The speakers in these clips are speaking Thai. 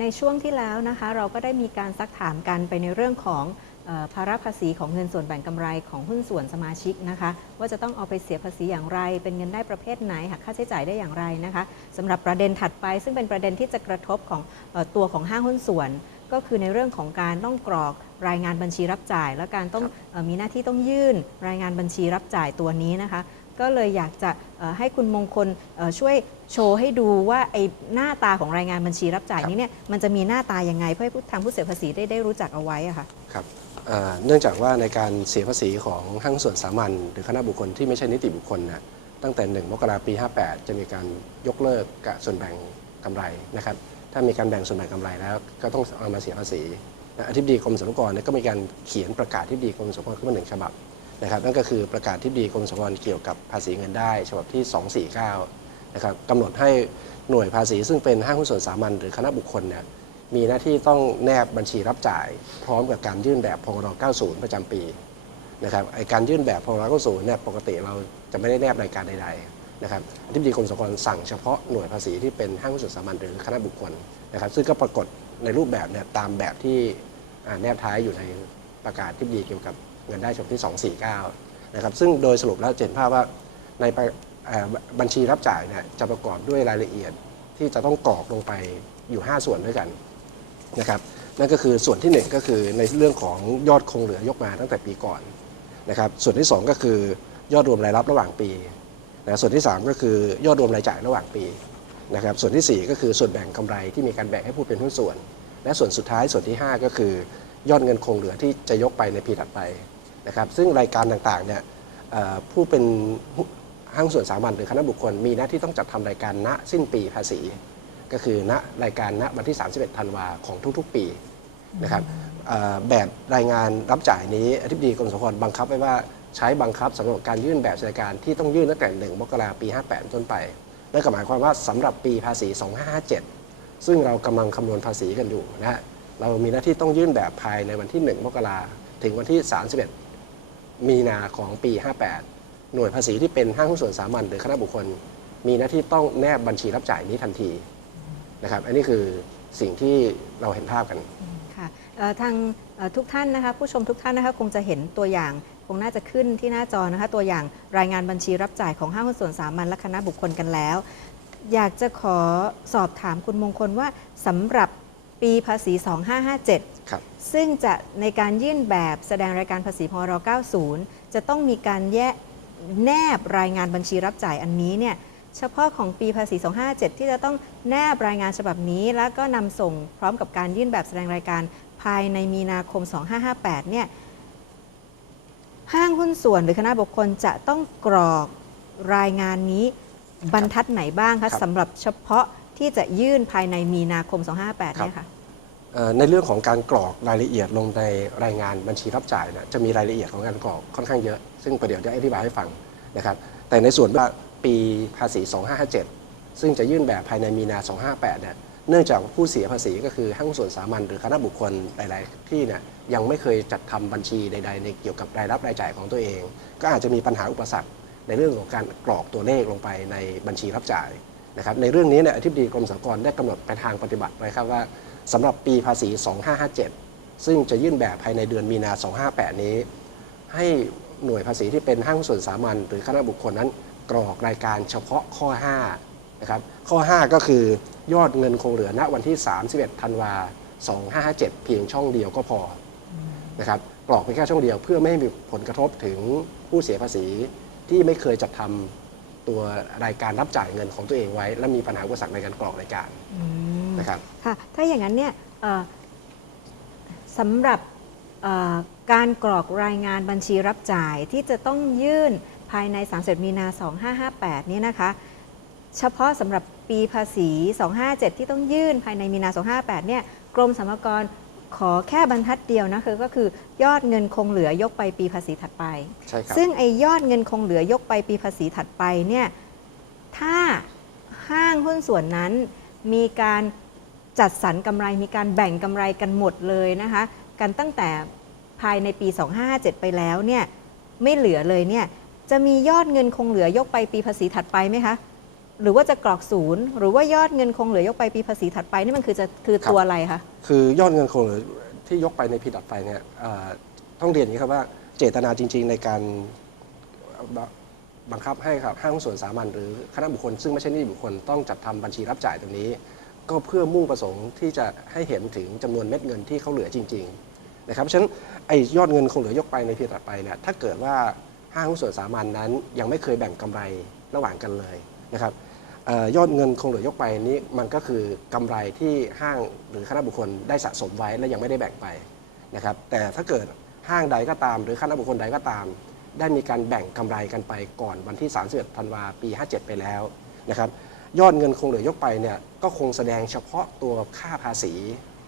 ในช่วงที่แล้วนะคะ เราก็ได้มีการซักถามกันไปในเรื่องของเอ่อภาระภาษีของเงินส่วนแบ่งกำไรของหุ้นส่วนสมาชิกนะคะ ว่าจะต้องเอาไปเสียภาษีอย่างไร เป็นเงินได้ประเภทไหนหักค่าใช้จ่ายได้อย่างไรนะคะสำหรับประเด็นถัดไป ซึ่งเป็นประเด็นที่จะกระทบของเออตัวของห้างหุ้นส่วน ก็คือในเรื่องของการต้องกรอกรายงานบัญชีรับจ่าย และการต้องเออมีหน้าที่ต้องยื่น รายงานบัญชีรับจ่ายตัวนี้นะคะ ก็เลยอยากจะเอ่อให้คุณมงคลเอ่อช่วยโชว์ให้ดูว่าไอ้หน้าตาของรายงานบัญชีรับจ่ายนี้เนี่ยมันจะมีหน้าตายังไงเพื่อให้ผู้ทางผู้เสียภาษีได้ได้รู้จักเอาไว้อะค่ะครับเอ่อเนื่องจากว่าในการเสียภาษีของห้างส่วนสามัญหรือคณะบุคคลที่ไม่ใช่นิติบุคคลนะตั้งแต่ 1 มกราปี 58 จะมีการยกเลิกกะส่วนแบ่งกำไรนะครับถ้ามีการแบ่งส่วนแบ่งกำไรแล้ว ก็ต้องเอามาเสียภาษีนะอธิบดีกรมสรรพากรเนี่ยก็มีการเขียนประกาศที่ดีกรมสรรพากรขึ้นมาหนึ่งฉบับ นะครับนั่นก็คือประกาศที่ดีกรมสรรพากรเกี่ยวกับภาษีเงินได้ ฉบับที่ 249 นะครับกำหนดให้หน่วยภาษีซึ่งเป็นห้างหุ้นส่วนสามัญหรือคณะบุคคลเนี่ยมีหน้าที่ต้องแนบบัญชีรับจ่าย พร้อมกับการยื่นแบบพร90 ประจำปีนะครับไอการยื่นแบบพร90เนี่ยปกติเราจะไม่ได้แนบรายการใดๆนะครับอธิบดีกรมสรรพากรสั่งเฉพาะหน่วยภาษีที่เป็นห้างหุ้นส่วนสามัญหรือคณะบุคคลนะครับซึ่งก็ปรากฏในรูปแบบเนี่ยตามแบบที่แนบท้ายอยู่ในประกาศที่ดีเกี่ยวกับ เงินได้ฉบับที่ 249 นะครับ ซึ่งโดยสรุปแล้วเห็นภาพว่าในบัญชีรับจ่ายเนี่ยจะประกอบด้วยรายละเอียดที่จะต้องกรอกลงไปอยู่ 5 ส่วนด้วยกันนะครับ นั่นก็คือส่วนที่ 1 ก็คือในเรื่องของยอดคงเหลือยกมาตั้งแต่ปีก่อนนะครับ ส่วนที่ 2 ก็คือยอดรวมรายรับระหว่างปีนะส่วนที่ 3 ก็คือยอดรวมรายจ่ายระหว่างปีนะครับ ส่วนทีสี่4 ก็คือส่วนแบ่งกำไรที่มีการแบ่งให้ผู้เป็นหุ้นส่วน และส่วนสุดท้ายส่วนที่ 5 ก็คือยอดเงินคงเหลือที่จะยกไปในปีถัดไป นะครับซึ่งรายการต่างๆเนี่ยผู้เป็นห้างส่วนสามัญหรือคณะบุคคลมีหน้าที่ต้องจัดทำรายการณสิ้นปีภาษี ก็คือณรายการณวันที่ 31ธันวาของทุกๆปีนะครับแบบรายงานรับจ่ายนี้อธิบดีกรมสรรพากรบังคับไว้ว่าใช้บังคับสำหรับการยื่นแบบรายการที่ต้องยื่นตั้งแต่1มกราปี 58เป็นต้นไปนั่นก็หมายความว่าสำหรับปีภาษี 2557 ซึ่งเรากำลังคำนวณภาษีกันอยู่นะฮะเรามีหน้าที่ต้องยื่นแบบภายในวันที่ 1 มกราถึงวันที่ 31 มีนาของปี 58 หน่วยภาษีที่เป็นห้างหุ้นส่วนสามัญหรือคณะบุคคล มีหน้าที่ต้องแนบบัญชีรับจ่ายนี้ทันทีนะครับ อันนี้คือสิ่งที่เราเห็นภาพกันค่ะทางทุกท่านนะคะผู้ชมทุกท่านนะคะคงจะเห็นตัวอย่างคงน่าจะขึ้นที่หน้าจอนะคะตัวอย่างรายงานบัญชีรับจ่ายของห้างหุ้นส่วนสามัญและคณะบุคคลกันแล้ว อยากจะขอสอบถามคุณมงคลว่าสำหรับปีภาษี 2557 ซึ่งจะในการยื่นแบบแสดงรายการภาษีพร90 จะต้องมีการแยกแนบรายงานบัญชีรับจ่ายอันนี้เนี่ยเฉพาะของปีภาษี 257 ที่จะต้องแนบรายงานฉบับนี้ แล้วก็นำส่งพร้อมกับการยื่นแบบแสดงรายการภายในมีนาคม 2558 เนี่ยห้างหุ้นส่วนหรือคณะบุคคลจะต้องกรอกรายงานนี้บรรทัดไหนบ้างครัคะบสำหรับเฉพาะที่จะยื่นภายในมีนาคม 258 เนี่ยค่ะเอ่อ ในเรื่องของการกรอกรายละเอียดลงในรายงานบัญชีรับจ่ายนะจะมีรายละเอียดของการกรอกค่อนข้างเยอะ ซึ่งประเดี๋ยวจะอธิบายให้ฟังนะครับ แต่ในส่วนว่าปีภาษี 2557 ซึ่งจะยื่นแบบภายในมีนา 258 เนี่ย เนื่องจากผู้เสียภาษีก็คือห้างส่วนสามัญหรือคณะบุคคลหลาย ๆ ที่เนี่ยยังไม่เคยจัดทำบัญชีใด ๆ ในเกี่ยวกับรายรับรายจ่ายของตัวเอง ก็อาจจะมีปัญหาอุปสรรค ในเรื่องของการกรอกตัวเลขลงไปในบัญชีรับจ่ายนะครับ ในเรื่องนี้เนี่ยอธิบดีกรมสรรพากรได้กำหนดไปทางปฏิบัติไว้ครับว่า สำหรับปีภาษี 2557 ซึ่งจะยื่นแบบภายในเดือนมีนา 258 นี้ ให้หน่วยภาษีที่เป็นห้างส่วนสามัญหรือคณะบุคคลนั้นกรอกรายการเฉพาะข้อ 5 นะครับ ข้อ 5 ก็คือยอดเงินคงเหลือณวันที่ 31 ธันวา 2557 เพียงช่องเดียวก็พอนะครับกรอกเพียงแค่ช่องเดียวเพื่อไม่ให้มีผลกระทบถึงผู้เสียภาษีที่ไม่เคยจัดทำ ตัวรายการรับจ่ายเงินของตัวเองไว้ และมีปัญหาอุปสรรคในการกรอกรายการอืมนะครับค่ะถ้าอย่างนั้นเนี่ยเอ่อสำหรับเอ่อการกรอกรายงานบัญชีรับจ่ายที่จะต้องยื่นภายใน30มีนา 2558 เนี่ยนะคะ เฉพาะสำหรับปีภาษี 257 ที่ต้องยื่นภายในมีนา 258 เนี่ยกรมสรรพากร ขอแค่บรรทัดเดียวนะคือก็คือยอดเงินคงเหลือยกไปปีภาษีถัดไป ใช่ครับซึ่งไอ้ยอดเงินคงเหลือยกไปปีภาษีถัดไปเนี่ยถ้าห้างหุ้นส่วนนั้นมีการจัดสรรกำไรมีการแบ่งกำไรกันหมดเลยนะคะกันตั้งแต่ภายในปี 2557 ไปแล้วเนี่ยไม่เหลือเลยเนี่ยจะมียอดเงินคงเหลือยกไปปีภาษีถัดไปไหมคะ หรือว่าจะกรอกศูนย์หรือว่ายอดเงินคงเหลือยกไปปีภาษีถัดไปนี่มันคือจะคือครับตัวอะไรคะคือยอดเงินคงเหลือที่ยกไปในพีดัดไปเนี่ยเอ่อต้องเรียนอย่างนี้ครับว่าเจตนาจริง ๆ ในการบบังคับให้ครับห้างหุ้นส่วนสามัญหรือคณะบุคคล ซึ่งไม่ใช่นิติบุคคลต้องจัดทำบัญชีรับจ่ายตรงนี้ ก็เพื่อมุ่งประสงค์ที่จะให้เห็นถึงจำนวนเม็ดเงินที่เขาเหลือจริง ๆ นะครับเพราะฉะนั้นไอ้ยอดเงินคงเหลือยกไปในพีถัดไปเนี่ยถ้าเกิดว่าห้างหุ้นส่วนสามัญนั้นยังไม่เคยแบ่งกำไรระหว่างกันเลย นะครับออยอดเงินคงเหลือยกไปนี้มันก็คือกำไรที่ห้างหรือคณะบุคคลได้สะสมไว้และยังไม่ได้แบ่งไปนะครับแต่ถ้าเกิดห้างใดก็ตาม หรือคณะบุคคลใดก็ตาม ได้มีการแบ่งกำไรกันไปก่อนวันที่ 31ธันวาปี 57 ไปแล้วนะครับยอดเงินคงเหลือยกไปเนี่ยก็คงแสดงเฉพาะตัวค่าภาษี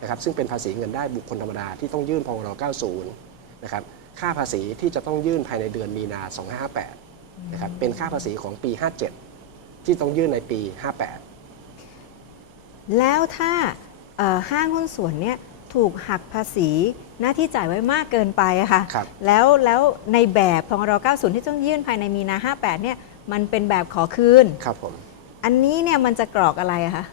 นะครับซึ่งเป็นภาษีเงินได้บุคคลธรรมดาที่ต้องยื่นพร90นะครับค่าภาษีที่จะต้องยื่นภายในเดือนมีนา 2558นะครับเป็นค่าภาษีของปี 57 ที่ต้องยื่นในปี 58 แล้วถ้าเอ่อห้างหุ้นส่วนเนี่ยถูกหักภาษีหน้าที่จ่ายไว้มากเกินไปอะค่ะครับแล้วแล้วในแบบพร90 ที่ต้องยื่นภายในมีนา 58 เนี่ยมันเป็นแบบขอคืนครับผมอันนี้เนี่ยมันจะกรอกอะไรอะคะ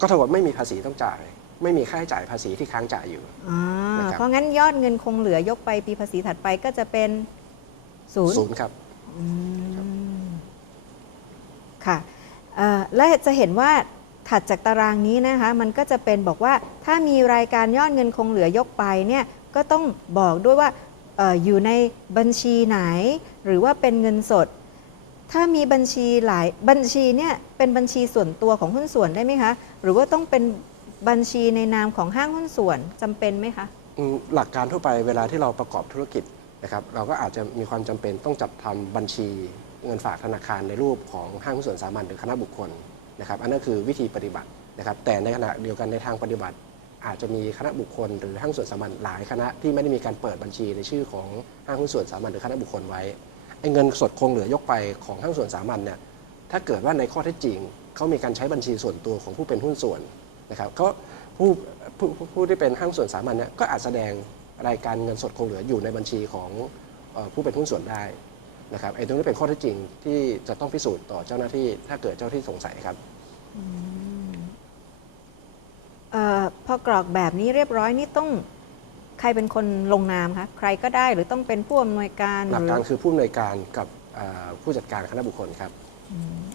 ก็เท่ากับไม่มีภาษีต้องจ่าย ไม่มีค่าใช้จ่ายภาษีที่ค้างจ่ายอยู่อ่านะครับเพราะงั้นยอดเงินคงเหลือยกไปปีภาษีถัดไปก็จะเป็นศูนย์ศูนย์ครับอืมค่ะเอ่อ และจะเห็นว่าถัดจากตารางนี้นะคะมันก็จะเป็นบอกว่าถ้ามีรายการยอดเงินคงเหลือยกไปเนี่ยก็ต้องบอกด้วยว่าออยู่ในบัญชีไหน หรือว่าเป็นเงินสด ถ้ามีบัญชีหลายบัญชีเนี่ยเป็นบัญชีส่วนตัวของหุ้นส่วนได้ไหมคะ หรือว่าต้องเป็นบัญชีในนามของห้างหุ้นส่วนจำเป็นไหมคะหลักการทั่วไปเวลาที่เราประกอบธุรกิจนะครับเราก็อาจจะมีความจำเป็นต้องจัดทำบัญชี เงินฝากธนาคารในรูปของห้างหุ้นส่วนสามัญหรือคณะบุคคลนะครับอันนั้นคือวิธีปฏิบัตินะครับ แต่ในขณะเดียวกันในทางปฏิบัติ อาจจะมีคณะบุคคล หรือห้างส่วนสามัญหลายคณะที่ไม่ได้มีการเปิดบัญชีในชื่อของห้างหุ้นส่วนสามัญหรือคณะบุคคลไว้ไอ้เงินสดคงเหลือยกไปของห้างส่วนสามัญเนี่ยถ้าเกิดว่าในข้อเท็จจริงเขามีการใช้บัญชีส่วนตัวของผู้เป็นหุ้นส่วนนะครับเขาผู้ผู้ผู้ที่เป็นห้างส่วนสามัญเนี่ยก็อาจแสดงรายการเงินสดคงเหลืออยู่ในบัญชีของผู้เป็นหุ้นส่วนได้ นะครับไอ้ตรงนี้เป็นข้อเท็จจริงที่จะต้องพิสูจน์ต่อเจ้าหน้าที่ถ้าเกิดเจ้าหน้าที่สงสัยครับเออพอกรอกแบบนี้เรียบร้อยนี่ต้องใครเป็นคนลงนามคะใครก็ได้หรือต้องเป็นผู้อำนวยการหลักรือการคือผู้อำนวยการกับเอ่อผู้จัดการคณะบุคคลครับ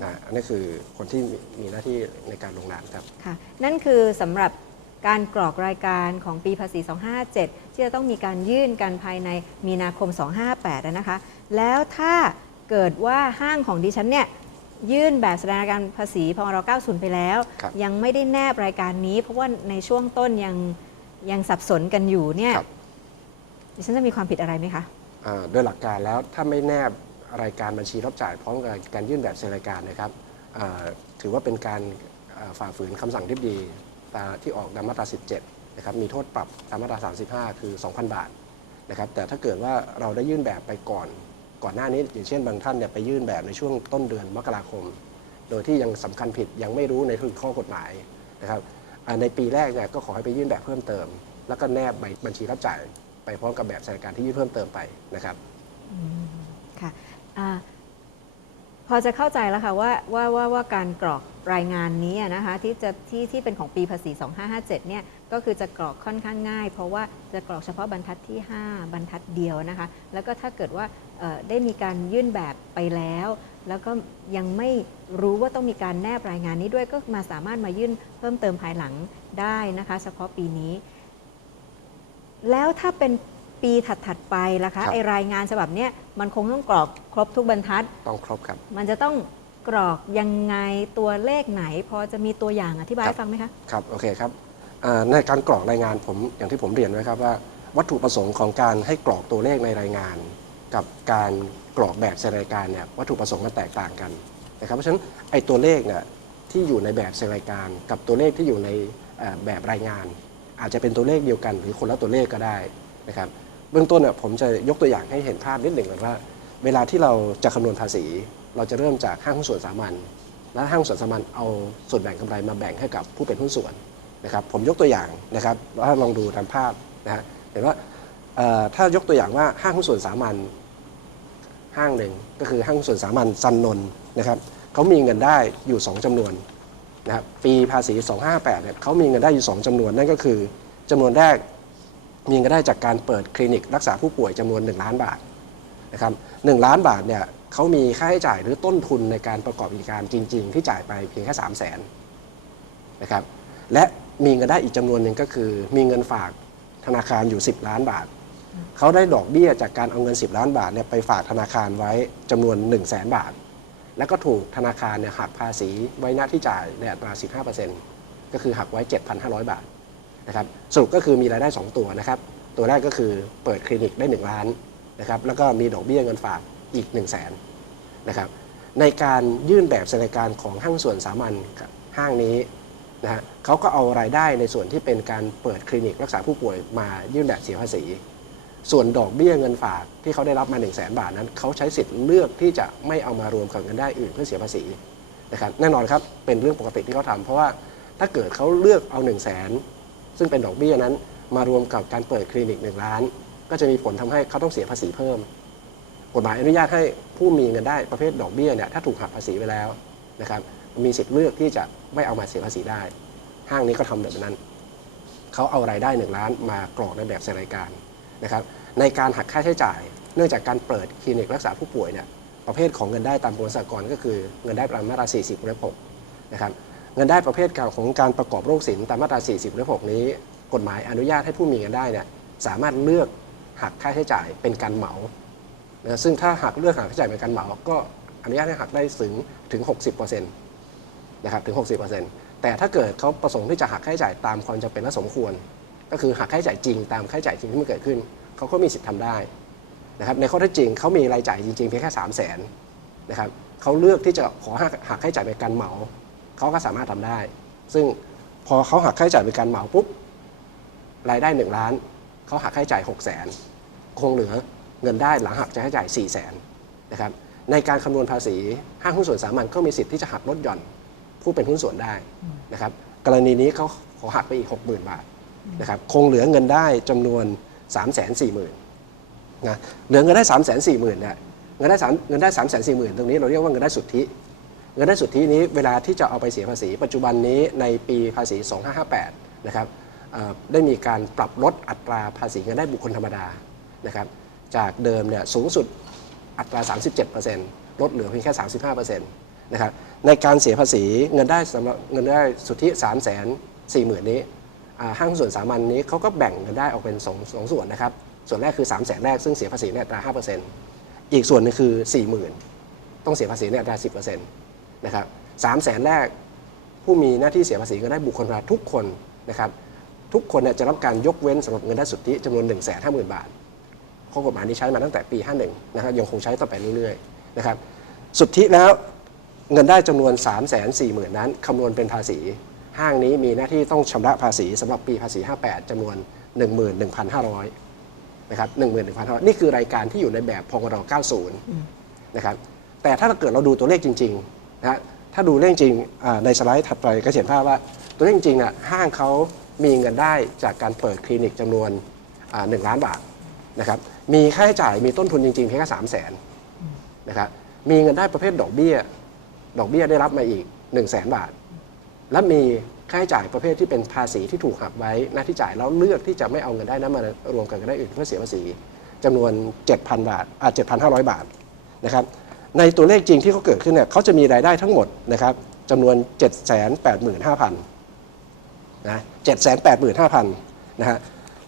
นะอันนี้คือคนที่มีมีหน้าที่ในการลงนามครับค่ะนั่นคือสำหรับการกรอกรายการของปีภาษี2557 ที่จะต้องมีการยื่นกันภายในมีนาคม 258 นะคะ แล้วถ้าเกิดว่าห้างของดิฉันเนี่ยยื่นแบบแสดงรายการภาษีพร90 ไปแล้ว ครับยังไม่ได้แนบรายการนี้ เพราะว่าในช่วงต้นยังยังสับสนกันอยู่เนี่ยครับ ดิฉันจะมีความผิดอะไรไหมคะ อ่าโดยหลักการแล้วถ้าไม่แนบรายการบัญชีรับจ่ายพร้อมกับการยื่นแบบเซ็นรายการนะครับอ่าถือว่าเป็นการอ่าฝ่าฝืนคำสั่งที่ดีตามที่ออกตามมาตรา 17 นะครับ มีโทษปรับตามมาตรา 35 คือ 2,000 บาทนะครับ แต่ถ้าเกิดว่าเราได้ยื่นแบบไปก่อน ก่อนหน้านี้อย่างเช่นบางท่านเนี่ยไปยื่นแบบในช่วงต้นเดือนมกราคม โดยที่ยังสำคัญผิดยังไม่รู้ในถึงข้อกฎหมายนะครับในปีแรกเนี่ยก็ขอให้ไปยื่นแบบเพิ่มเติม แล้วก็แนบใบบัญชีรับจ่าย ไปพร้อมกับแบบแสดงการที่ยื่นเพิ่มเติมไปนะครับค่ะพอจะเข้าใจแล้วค่ะว่าว่าว่าว่าการกรอกรายงานนี้นะคะที่จะที่ที่เป็นของปีภาษี 2557 เนี่ย ก็คือจะกรอกค่อนข้างง่าย เพราะว่าจะกรอกเฉพาะบรรทัดที่ 5 บรรทัดเดียวนะคะ แล้วก็ถ้าเกิดว่าเอ่อได้มีการยื่นแบบไปแล้ว แล้วก็ยังไม่รู้ว่าต้องมีการแนบรายงานนี้ด้วยก็มาสามารถมายื่นเพิ่มเติมภายหลังได้นะคะ เฉพาะปีนี้ แล้วถ้าเป็นปีถัด ๆ ไปล่ะครัคะบไอรายงานฉบับเนี้ยมันคงต้องกรอกครบทุกบรรทัด ต้องครบครับ มันจะต้องกรอกยังไงตัวเลขไหน พอจะมีตัวอย่างอธิบายครับให้ฟังไหมคะ ครับ โอเคครับอ่า ในการกรอกรายงานผมอย่างที่ผมเรียนไว้ครับว่าวัตถุประสงค์ของการให้กรอกตัวเลขในรายงาน กับการกรอกแบบเซ็นรายการเนี่ยวัตถุประสงค์มันแตกต่างกันนะครับเพราะฉะนั้นไอ้ตัวเลขเนี่ยที่อยู่ในแบบเซ็นรายการ กับตัวเลขที่อยู่ในแบบรายงาน อาจจะเป็นตัวเลขเดียวกัน หรือคนละตัวเลขก็ได้นะครับเบื้องต้นเนี่ยผมจะยกตัวอย่างให้เห็นภาพนิดหนึ่งก่อนว่า เวลาที่เราจะคำนวณภาษี เราจะเริ่มจากห้างหุ้นส่วนสามัญและห้างหุ้นส่วนสามัญเอาส่วนแบ่งกำไรมาแบ่งให้กับผู้เป็นหุ้นส่วน นะครับผมยกตัวอย่างนะครับแล้วลองดูตามภาพนะฮะเห็นว่าถ้ายกตัวอย่างว่าห้างหุ้นส่วนสามัญห้างหนึ่งก็คือห้างหุ้นส่วนสามัญซันนนนะครับเขามีเงินได้อยู่ 2จำนวนนะครับปีภาษี 258เนี่ยเขามีเงินได้อยู่ 2จำนวน นั่นก็คือจำนวนแรกมีเงินได้จากการเปิดคลินิกรักษาผู้ป่วยจำนวน 1 ล้านบาทนะครับหล้านบาทเนี่ยเขามีค่าใช้จ่ายหรือต้นทุนในการประกอบกิจการจริง ๆ ที่จ่ายไปเพียงแค่3 0 0 0 0นนะครับและ มีเงินได้อีกจำนวนหนึ่งก็คือ มีเงินฝากธนาคารอยู่ 10 ล้านบาท เขาได้ดอกเบี้ยจากการเอาเงิน 10 ล้านบาทเนี่ยไปฝากธนาคารไว้จำนวน 1 0 0 0 0แสนบาท แล้วก็ถูกธนาคารเนี่ยหักภาษีไว้หน้าที่จ่ายในอัตรา 15%ก็คือหักไว้ 7,500 บาทนะครับสรุปก็คือมีรายได้ 2 ตัวนะครับ ตัวแรกก็คือเปิดคลินิกได้ 1 ล้านนะครับแล้วก็มีดอกเบี้ยเงินฝากอีก 1 0 0 0 0แสนนะครับในการยื่นแบบสวัสดิการของห้างส่วนสามัญห้างนี้ นะฮะเขาก็เอารายได้ในส่วนที่เป็นการเปิดคลินิกรักษาผู้ป่วยมายื่นแบบเสียภาษี ส่วนดอกเบี้ยเงินฝากที่เขาได้รับมา 1 0 0 0 0แบาทนั้นเขาใช้สิทธิ์เลือกที่จะไม่เอามารวมกับเงินได้อื่นเพื่อเสียภาษีนะครับแน่นอนครับเป็นเรื่องปกติที่เขาทำเพราะว่าถ้าเกิดเขาเลือกเอา 1 0 0 0 0แสนซึ่งเป็นดอกเบี้ยนั้นมารวมกับการเปิดคลินิก1ล้าน ก็จะมีผลทำให้เขาต้องเสียภาษีเพิ่ม กฎหมายอนุญาตให้ผู้มีเงินได้ประเภทดอกเบี้ยเนี่ยถ้าถูกหักภาษีไปแล้วนะครับ มีสิทธิ์เลือกที่จะไม่เอามาเสียภาษีได้ ห้างนี้ก็ทำแบบนั้น เขาเอารายได้1ล้านมากรอกในแบบใส่รายการนะครับ ในการหักค่าใช้จ่าย เนื่องจากการเปิดคลินิกรักษาผู้ป่วยเนี่ยประเภทของเงินได้ตามกฎหมายสากลก็คือเงินได้ตามมาตรา 40วงเล็บ6นะครับเงินได้ประเภทการของการประกอบโรคศิลป์ตามมาตรา 40วงเล็บ6นี้ กฎหมายอนุญาตให้ผู้มีเงินได้เนี่ยสามารถเลือกหักค่าใช้จ่ายเป็นการเหมานะซึ่งถ้าหักเลือกหักค่าใช้จ่ายเป็นการเหมา ก็อนุญาตให้หักได้ถึงถึง 60%น นะครับถึง 60%แต่ถ้าเกิดเขาประสงค์ที่จะหักค่าใช้จ่ายตามความจำเป็นและสมควร ก็คือหักค่าใช้จ่ายจริงตามค่าใช้จ่ายจริงที่มันเกิดขึ้นเขาก็มีสิทธิ์ทำได้นะครับในข้อเท็จจริงเขามีรายจ่ายจริงๆเพียงแค่ 3 0 0 0 0นนะครับเขาเลือกที่จะขอหักค่าใช้จ่ายเป็นการเหมาเขาก็สามารถทำได้ ซึ่งพอเขาหักค่าใช้จ่ายเป็นการเหมาปุ๊บรายได้ 1 ล้านเขาหักค่าใช้จ่าย6 0 0 0 0นคงเหลือเงินได้หลังหักค่าใช้จ่าย4 0 0 0 0นนะครับในการคำนวณภาษีห้างหุ้นส่วนสามัญก็มีสิทธิ์ที่จะหักลดหย่อน ผู้เป็นหุ้นส่วนได้นะครับกรณีนี้เขาขอหักไปอีก 60,000 บาทนะครับคงเหลือเงินได้จำนวน 3 4 0 0 0 0นะเหลือเงินได้ 3 4 0 0 0 0เนี่ยเงินได้3เงินได้ 3 4 0 0 0 0 ตรงนี้เราเรียกว่าเงินได้สุทธิ เงินได้สุทธินี้เวลาที่จะเอาไปเสียภาษี ปัจจุบันนี้ในปีภาษี 2558 นะครับเอ่อได้มีการปรับลดอัตราภาษีเงินได้บุคคลธรรมดานะครับจากเดิมเนี่ยสูงสุดอัตรา 37%ลดเหลือเพียงแค่ 35% นะครับในการเสียภาษีเงินได้สำหรับเงินได้สุทธิ3 4 0 0 0 0นี้อ่าห้างหุ้นส่วนสามัญนี้เขาก็แบ่งกันได้ออกเป็นสองสองส่วนนะครับ ส่วนแรกคือ3 0 0แสนแรกซึ่งเสียภาษีในอัตรา5%อีกส่วนนึงคือ 40,000 ต้องเสียภาษีในอัตรา 10%นะครับสามแสนแรกผู้มีหน้าที่เสียภาษีก็ได้บุคคลธรรมดาทุกคนนะครับทุกคนเนี่ยจะรับการยกเว้นสำหรับเงินได้สุทธิจำนวน1 5 0 0 0 0บาทข้อกฎหมายนี้ใช้มาตั้งแต่ปี 51 นะครับยังคงใช้ต่อไปเรื่อยๆนะครับสุทธิแล้ว เงินได้จำนวน 3 4 0 0 0 0 นั้นคำนวณเป็นภาษี ห้างนี้มีหน้าที่ต้องชำระภาษีสำหรับปีภาษี 58จำนวน 11,500นะครับ11,500 นี่คือรายการที่อยู่ในแบบพงร90นะครับแต่ถ้าเกิดเราดูตัวเลขจริงๆนะฮะถ้าดูเลขจริงในสไลด์ถัดไปก็จะเห็นภาพว่าตัวเลขจริงอะห้างเขามีเงินได้จากการเปิดคลินิกจำนวนหนึ่งล้านบาทนะครับมีค่าใช้จ่ายมีต้นทุนจริงๆเพียงแค่สามแสนนะครับมีเงินได้ประเภทดอกเบี้ย ดอกเบี้ยได้รับมาอีก1นึ่งแสนบาท และมีค่าใช้จ่ายประเภทที่เป็นภาษีที่ถูกหักไว้หน้าที่จ่ายแล้วเลือกที่จะไม่เอาเงินได้นั้นมารวมกันกันได้อื่นเพื่อเสียภาษีจำนวน 7,000 บาทอ่า7,500 บาทนะครับในตัวเลขจริงที่เขาเกิดขึ้นเนี่ยเขาจะมีรายได้ทั้งหมดนะครับจำนวน 785,000นะ785,000นะฮะ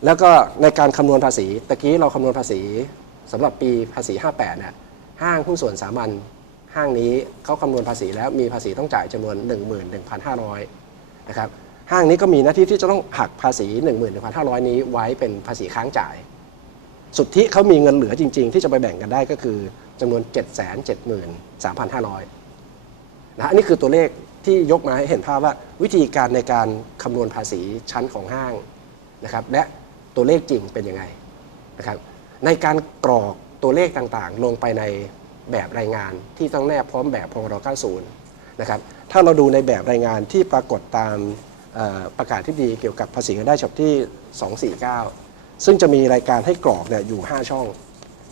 แล้วก็ในการคำนวณภาษีตะกี้เราคำนวณภาษีสำหรับปีภาษี 58เนี่ยห้างหุ้นส่วนสามัญ ห้างนี้เขาคำนวณภาษีแล้วมีภาษีต้องจ่ายจำนวน 11,500นะครับห้างนี้ก็มีหน้าที่ที่จะต้องหักภาษี 11,500 นี้ไว้เป็นภาษีค้างจ่าย สุทธิเขามีเงินเหลือจริง ๆ ที่จะไปแบ่งกันได้ก็คือจำนวน 773,500นะอันนี้คือตัวเลขที่ยกมาให้เห็นภาพว่าวิธีการในการคำนวณภาษีชั้นของห้างนะครับและตัวเลขจริงเป็นยังไงนะครับในการกรอกตัวเลขต่างๆ ลงไปใน แบบรายงานที่ต้องแนบพร้อมแบบพงร90 นะครับ ถ้าเราดูในแบบรายงานที่ปรากฏตามประกาศที่ดีเกี่ยวกับภาษีเงินได้ฉบับที่ 249 ซึ่งจะมีรายการให้กรอกเนี่ยอยู่ 5 ช่อง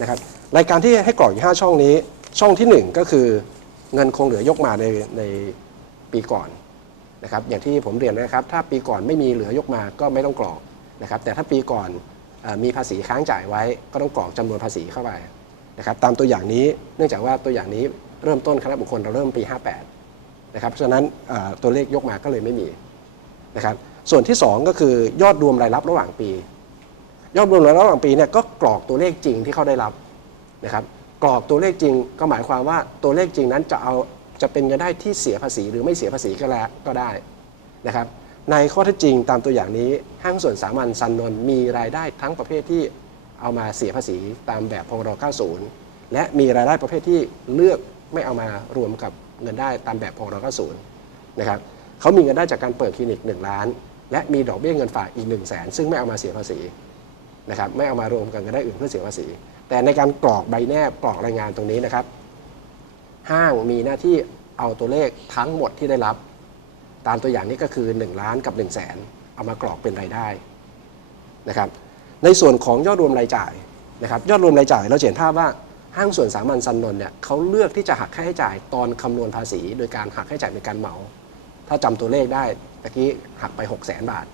นะครับ รายการที่ให้กรอกอยู่ 5 ช่องนี้ ช่องที่ 1 ก็คือเงินคงเหลือยกมาในในปีก่อนนะครับ อย่างที่ผมเรียนนะครับ ถ้าปีก่อนไม่มีเหลือยกมาก็ไม่ต้องกรอกนะครับ แต่ถ้าปีก่อนมีภาษีค้างจ่ายไว้ก็ต้องกรอกจำนวนภาษีเข้าไป นะครับตามตัวอย่างนี้เนื่องจากว่าตัวอย่างนี้เริ่มต้นคณะบุคคลเราเริ่มปี 58นะครับเพราะฉะนั้นตัวเลขยกมาก็เลยไม่มีนะครับส่วนที่ 2 ก็คือยอดรวมรายรับระหว่างปี ยอดรวมรายรับระหว่างปีเนี่ยก็กรอกตัวเลขจริงที่เขาได้รับนะครับกรอกตัวเลขจริงก็หมายความว่าตัวเลขจริงนั้นจะเอาจะเป็นเงินได้ที่เสียภาษีหรือไม่เสียภาษีก็แล้วก็ได้นะครับในข้อเท็จจริงตามตัวอย่างนี้ห้างส่วนสามัญซันนนมีรายได้ทั้งประเภทที่ เอามาเสียภาษีตามแบบพร90 และมีรายได้ประเภทที่เลือกไม่เอามารวมกับเงินได้ตามแบบพร90 นะครับเขามีเงินได้จากการเปิดคลินิก 1 ล้าน และมีดอกเบี้ยเงินฝากอีก1 0 0 0 0แสนซึ่งไม่เอามาเสียภาษีนะครับไม่เอามารวมกันก็ได้อื่นเพื่อเสียภาษี แต่ในการกรอกใบแนบกรอกรายงานตรงนี้นะครับห้างมีหน้าที่เอาตัวเลขทั้งหมดที่ได้รับ ตามตัวอย่างนี้ก็คือ 1 ล้านกับ 1 0 0 0 0แสนเอามากรอกเป็นรายได้นะครับ ในส่วนของยอดรวมรายจ่ายนะครับยอดรวมรายจ่ายเราเห็นภาพว่าห้างส่วนสามัญซันนนเนี่ยเขาเลือกที่จะหักค่าใช้จ่ายตอนคำนวณภาษี โดยการหักค่าใช้จ่ายเป็นการเหมา ถ้าจำตัวเลขได้ตะกี้หักไป 6 0 0 0 0 0บาท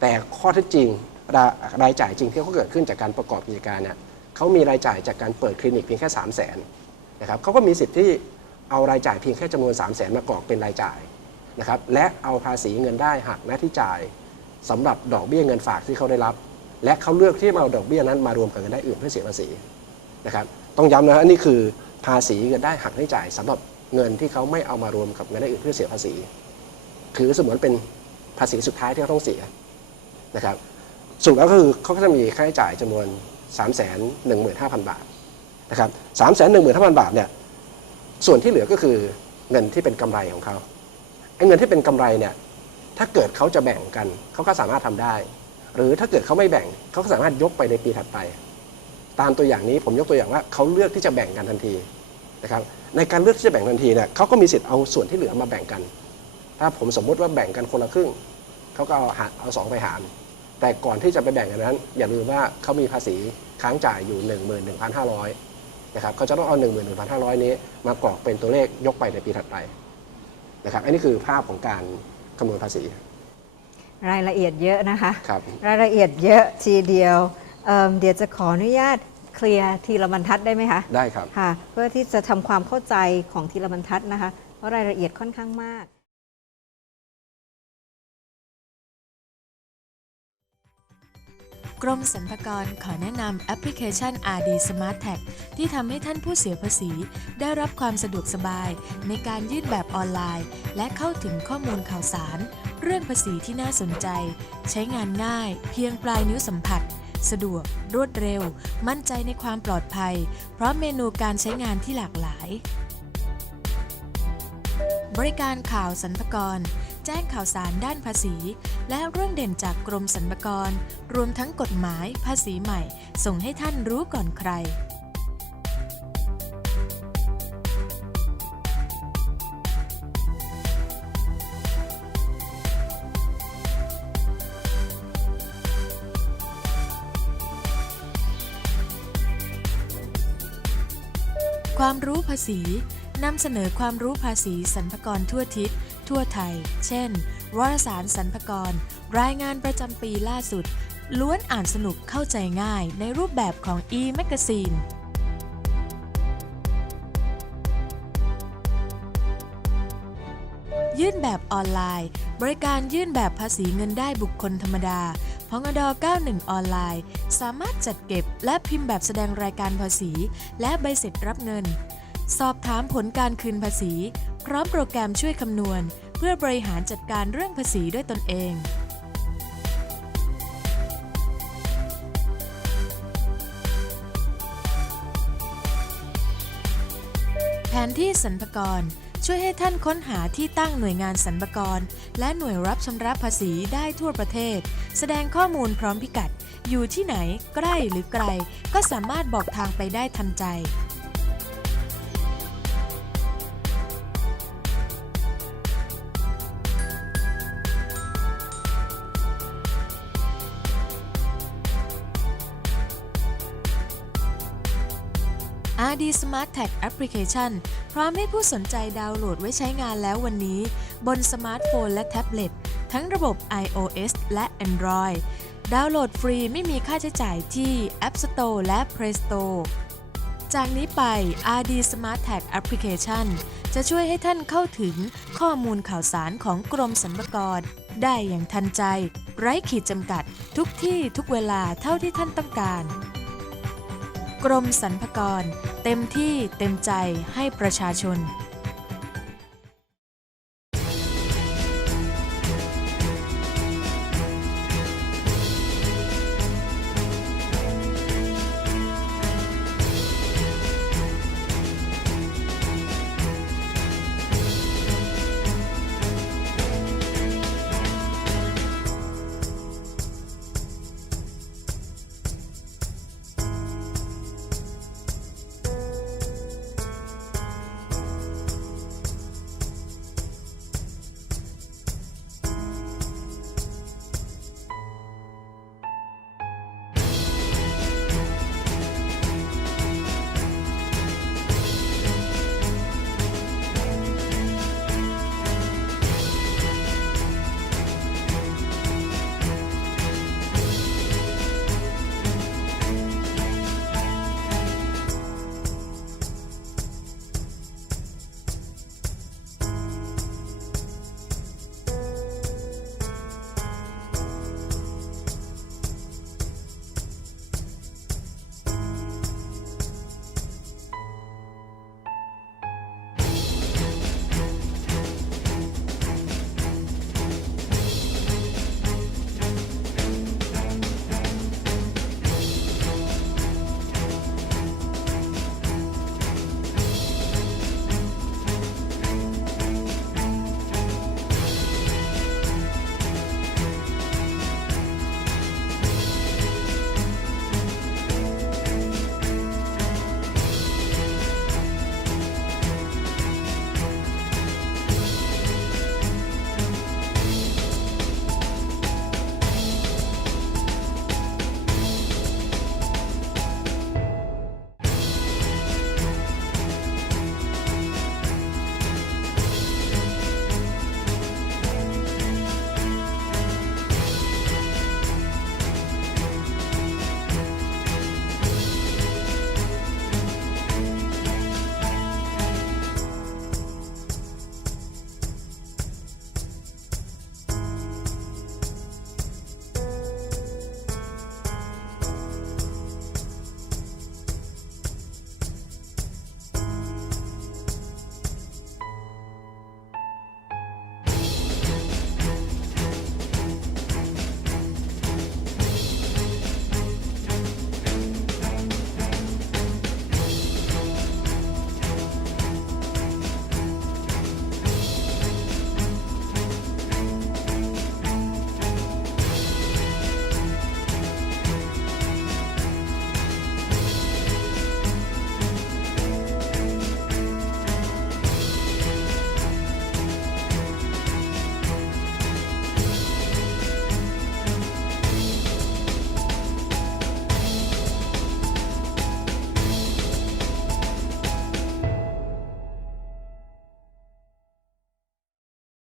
แต่ข้อเท็จจริงรารายจ่ายจริงที่เขาเกิดขึ้นจากการประกอบกิจการเนี่ยเขามีรายจ่ายจากการเปิดคลินิกเพียงแค่ 3 0 0 0 0นนะครับเขาก็มีสิทธิ์ที่เอารายจ่ายเพียงแค่จำนวน 3 0 0 0 0นมากรอกเป็นรายจ่ายนะครับและเอาภาษีเงินได้หักหน้าที่จ่ายสำหรับดอกเบี้ยเงินฝากที่เขาได้รับ และเขาเลือกที่จะเอาดอกเบี้ยนั้นมารวมกับเงินได้อื่นเพื่อเสียภาษีนะครับต้องย้ำนะฮะนี่คือภาษีเงินได้หักหน้าที่จ่ายสำหรับเงินที่เขาไม่เอามารวมกับเงินได้อื่นเพื่อเสียภาษี ถือเสมือนเป็นภาษีสุดท้ายที่เขาต้องเสียนะครับสุดแล้วก็คือเขาก็จะมีค่าใช้จ่ายจำนวน 3 1 5 0 0 0 บาทนะครับ3 1 5 0 0 0บาทเนี่ยส่วนที่เหลือก็คือเงินที่เป็นกำไรของเขาไอ้เงินที่เป็นกำไรเนี่ยถ้าเกิดเขาจะแบ่งกันเขาก็สามารถทำได้ หรือถ้าเกิดเขาไม่แบ่งเขาก็สามารถยกไปในปีถัดไป ตามตัวอย่างนี้ผมยกตัวอย่างว่าเขาเลือกที่จะแบ่งกันทันทีนะครับในการเลือกที่จะแบ่งทันทีเนี่ยเขาก็มีสิทธิ์เอาส่วนที่เหลือมาแบ่งกัน ถ้าผมสมมุติว่าแบ่งกันคนละครึ่งเขาก็เอาหารเอาสองไปหาร แต่ก่อนที่จะไปแบ่งกันนั้น อย่าลืมว่าเขามีภาษีค้างจ่ายอยู่ 11,500นะครับเขาจะต้องเอา 11,500 นี้มากรอกเป็นตัวเลขยกไปในปีถัดไปนะครับอันนี้คือภาพของการคำนวณภาษี รายละเอียดเยอะนะคะ ครับ รายละเอียดเยอะทีเดียวเอิ่มเดี๋ยวจะขออนุญาตเคลียร์ทีละบรรทัดได้ไหมคะ ได้ครับ ค่ะ เพื่อที่จะทำความเข้าใจของทีละบรรทัดนะคะ เพราะรายละเอียดค่อนข้างมาก กรมสรรพากรขอแนะนำแอปพลิเคชัน RD Smart Tag ที่ทำให้ท่านผู้เสียภาษี ได้รับความสะดวกสบายในการยื่นแบบออนไลน์ และเข้าถึงข้อมูลข่าวสาร เรื่องภาษีที่น่าสนใจ ใช้งานง่าย เพียงปลายนิ้วสัมผัส สะดวก รวดเร็ว มั่นใจในความปลอดภัย เพราะเมนูการใช้งานที่หลากหลาย บริการข่าวสรรพากร แจ้งข่าวสารด้านภาษี และเรื่องเด่นจากกรมสรรพากร รวมทั้งกฎหมายภาษีใหม่ ส่งให้ท่านรู้ก่อนใคร ความรู้ภาษีนำเสนอความรู้ภาษีสรรพากรทั่วทิศ ทั่วไทย เช่น วารสารสรรพากร รายงานประจำปีล่าสุด ล้วนอ่านสนุกเข้าใจง่ายในรูปแบบของ e-magazine ยื่นแบบออนไลน์ บริการยื่นแบบภาษีเงินได้บุคคลธรรมดา พงด91 ออนไลน์ สามารถจัดเก็บและพิมพ์แบบแสดงรายการภาษี และใบเสร็จรับเงิน สอบถามผลการคืนภาษี พร้อมโปรแกรมช่วยคำนวณ เพื่อบริหารจัดการเรื่องภาษีด้วยตนเองแผนที่สรรพากร ช่วยให้ท่านค้นหาที่ตั้งหน่วยงานสรรพากร และหน่วยรับชำระภาษีได้ทั่วประเทศ แสดงข้อมูลพร้อมพิกัด อยู่ที่ไหนใกล้หรือไกล ก็สามารถบอกทางไปได้ทันใจ RD Smart Tag Application พร้อมให้ผู้สนใจดาวน์โหลดไว้ใช้งานแล้ววันนี้ บนสมาร์ทโฟนและแท็บเล็ต ทั้งระบบ iOS และ Android ดาวน์โหลดฟรีไม่มีค่าใช้จ่ายที่ App Store และ Play Store จากนี้ไป RD Smart Tag Application จะช่วยให้ท่านเข้าถึงข้อมูลข่าวสารของกรมสรรพากรได้อย่างทันใจ ไร้ขีดจำกัด ทุกที่ทุกเวลาเท่าที่ท่านต้องการ กรมสรรพากรเต็มที่เต็มใจให้ประชาชน